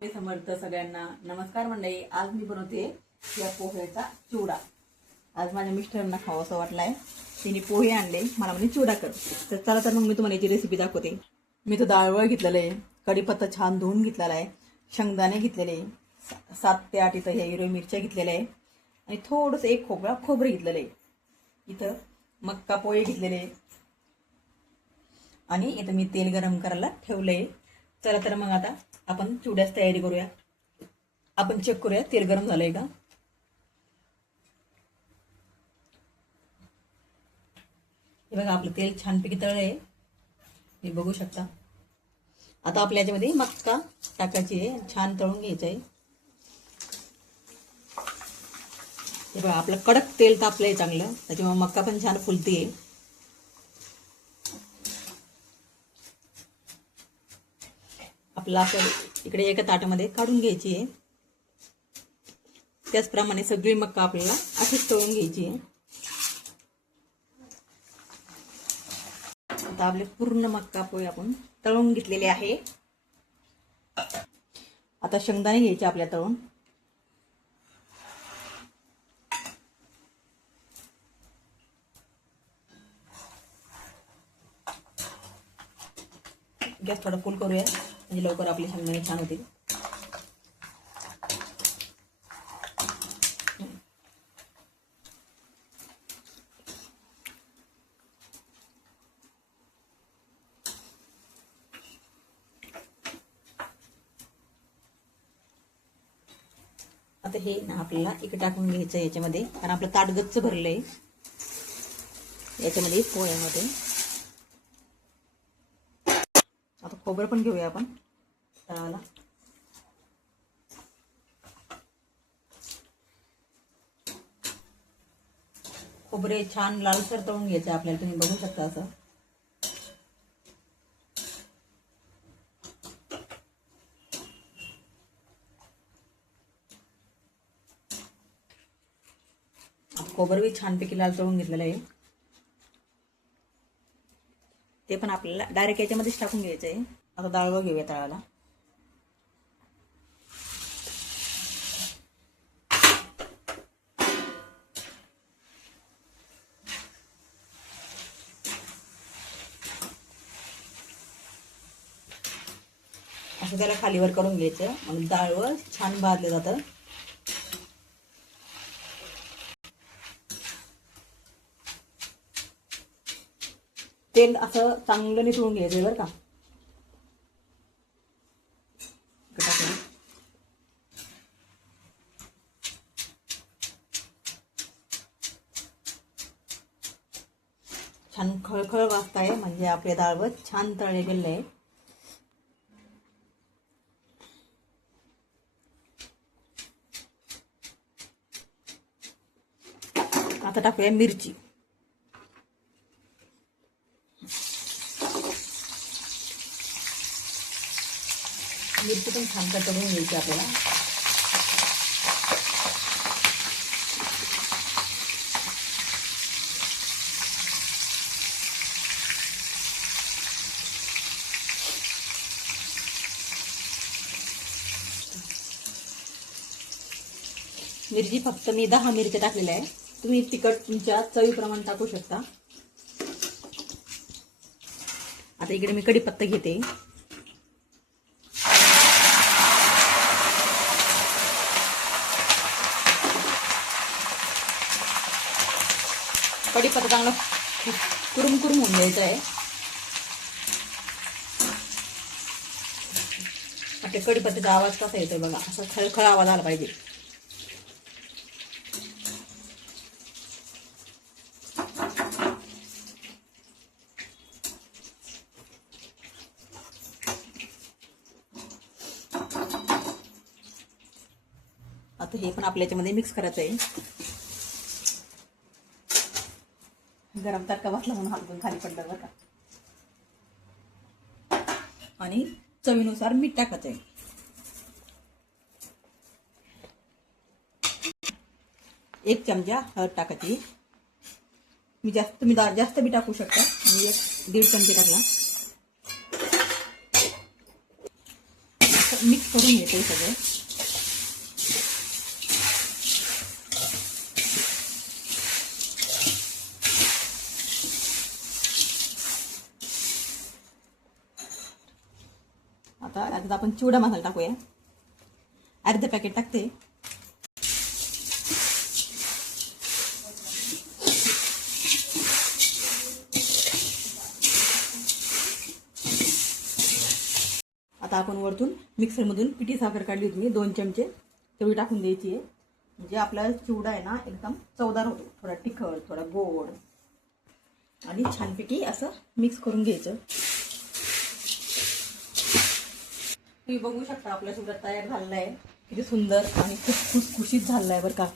समर्थ सगळ्यांना नमस्कार मंडळी। आज मी बनवते या पोह्याचा चिवडा। आज माझ्या मिस्टरांना खावंसं वाटलाय, तिने पोहे आणले, मला म्हणजे चिवडा कर। तर चला तर मग मी तुम्हाला याची रेसिपी दाखवते। मी तो डाळवळ घेतलेला आहे, कढीपत्ता छान धुवून घेतलेला आहे, शेंगदाणे घेतलेले 7 ते 8 इथं ह्या हिरव्या मिरच्या घेतलेल्या आहे आणि थोडंसं एक खोबरा खोबरं घेतलेलं आहे। इथं मक्का पोहे घेतलेले आणि इथं मी तेल गरम करायला ठेवलंय। चला तर मग आता आपण चिवड्याची तयारी करूया। आपण चेक करूया तेल गरम झालंय का। हे बघा आपलं तेल छानपैकी तळलंय, हे बघू शकता। आता आपल्या याच्यामध्ये मक्का टाकायची आहे, छान तळून घ्यायचं आहे। हे बघा आपलं कडक तेल तापलंय चांगलं, त्याच्यामुळे मक्का पण छान फुलतीये। आपला असं इकडे एका ताटामध्ये काढून घ्यायची आहे। त्याचप्रमाणे सगळी मक्का आपल्याला अशीच तळून घ्यायची आहे। आता आपले पूर्ण मक्का पोहे आपण तळून घेतलेले आहे। आता शेंगदाणे घ्यायचे आपल्या तळून। गॅस थोडा फुल करूया म्हणजे लवकर आपले शेंगदाणे छान होतील। आता हे ना आपल्याला इकडे टाकून घ्यायचं याच्यामध्ये, कारण आपलं ताट गच्च भरलंय याच्यामध्ये पोह्यामध्ये। आता खोबरं पण घेऊया आपण तळाला। खोबरे छान लालसर तळून घ्यायचे आपल्याला, तुम्ही बघू शकता असं। खोबरं बी छानपैकी लाल तळून घेतलेलं आहे, ते पण आपल्याला डायरेक्ट याच्यामध्येच टाकून घ्यायचं आहे। आता डाळवं घेऊया तळाला। असं त्याला खालीवर करून घ्यायचं, मग डाळवं छान भाजलं जातं। तेल असं चांगलं निथळून घ्यायचं बरं का। छान खळखळ वाजताय म्हणजे आपले डाळवं छान तळले गेले आहे। आता टाकूया मिरची। मिरची पण छान तळून घ्यायची आपल्याला। मिरची फक्त मी 10 मिरच्या टाकलेल्या आहे, तुम्ही तिखट तुमच्या चवीप्रमाणे टाकू शकता। आता इकडे मी कढीपत्ता घेते। कढीपत्ता चांगला कुरुम कुरुम होऊन द्यायचा आहे। आता कढीपत्त्याचा आवाज कसा येतोय बघा, असा खळखळ आवाज आला पाहिजे। आता हे पण आपल्या याच्यामध्ये मिक्स करायचं आहे। गरम तडका बसला म्हणून हातून खाली पडलं बरं का। आणि चवीनुसार मीठ टाकायचं आहे। एक चमचा हळद टाकायची। तुम्ही जास्त बी टाकू शकता, मी 1-1.5 चमचे टाकला। मिक्स करून घेते सगळं. आता याच्यात आपण चिवडा मसाला टाकूया. अर्धे पॅकेट टाकते. आता आपण वरतून मिक्सरमधून पिठी साखर काढली होती मी 2 चमचे, तेवढी टाकून द्यायची आहे. म्हणजे आपला चिवडा आहे ना एकदम चवदार होतो, थोडा तिखट, थोडा गोड आणि छानपैकी असं मिक्स करून घ्यायचं. तुम्ही बघू शकता आपला चिवडा तयार झालेला आहे. किती सुंदर आणि खूप खुसखुशीत झालेला आहे बरं का.